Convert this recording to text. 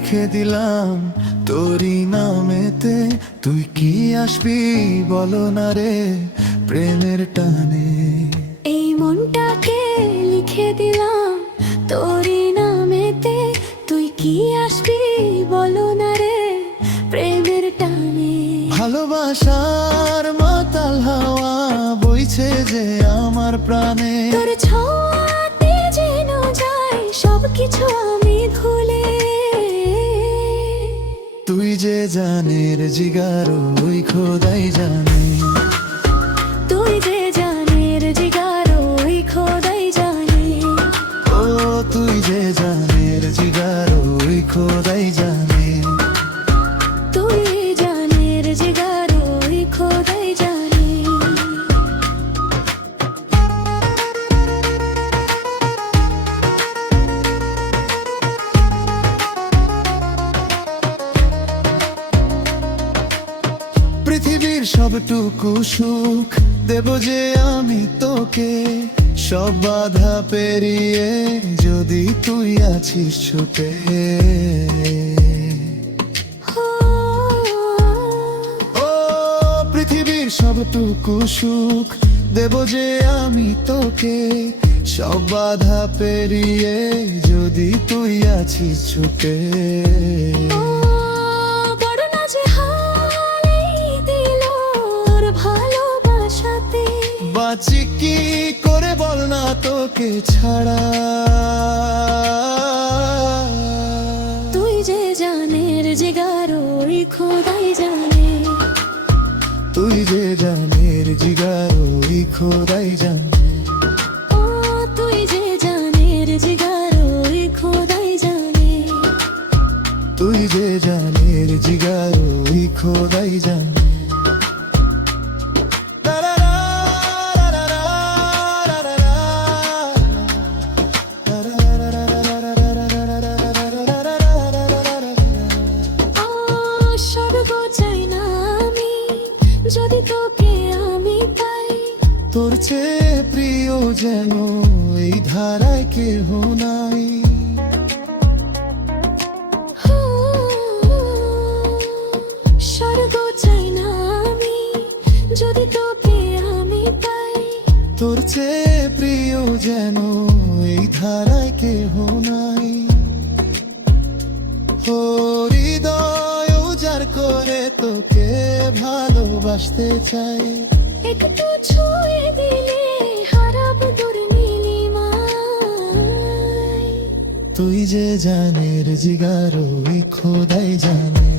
লিখে দিলাম তোরই নামেতে, তুই কি আসবি বলো না রে প্রেমের টানে। এই মনটাকে লিখে দিলাম তোরই নামেতে, তুই কি আসবি বলো না রে প্রেমের টানে। ভালোবাসার মাতাল হাওয়া বইছে যে আমার প্রাণে, তোর ছোঁয়াতে যেন যায় সবকিছু আমি ভুলে। তুই যে জানের জিগার ওই খোদাই জানে, তুই যে জানের জিগার ওই খোদাই জানে। ও তুই যে জানের জিগার ওই খোদাই জানে। তুই জানের জিগার ওই খোদাই জানে। পৃথিবীর সবটুকু সুখ দেব যে আমি তোকে, সব বাধা পেরিয়ে যদি তুই আছিস ছুটে। ও পৃথিবীর সবটুকু সুখ দেব যে আমি তোকে, সব বাধা পেরিয়ে যদি তুই আছিস ছুটে। বড় নাজেহাল এই দিল ওর ভালোবাসাতে, বাঁচি কি করে বল না তোকে ছাড়া। তুই যে জানের জিগার ওই খোদাই জানে। তুই যে জানের জিগার ওই খোদাই জানে। ও তুই যে জানের জিগার ওই খোদাই জানে। তুই যে জানের জিগার ওই খোদাই জানে। স্বর্গ চাই না আমি যদি তোকে আমি পাই, তোর চেয়ে প্রিয় যেন এই ধারায় কেহ নাই। স্বর্গ চাই না আমি যদি তোকে আমি পাই, তোর চেয়ে প্রিয় যেন এই ধারায় কেহ নাই। হৃদয় উজাড় করে তোকে ভালোবাসতে চাই, একটু ছুঁয়ে দিলে হারাবো তোর নীলিমায়। তুই যে জানের জিগার ওই খোদাই জানে।